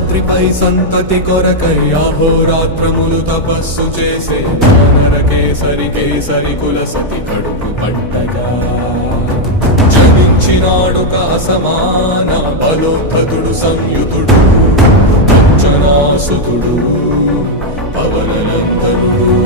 శేషాద్రిపై సంతతి కొరకై అహోరాత్రములు తపస్సు చేసే వానర కేసరి కేసరి కుల సతి కడుపు పట్టగా జనించినాడొక అసమాన బలోద్ధతుడు సంయుతుడు అంజనాసుతుడు పవననందనుడు.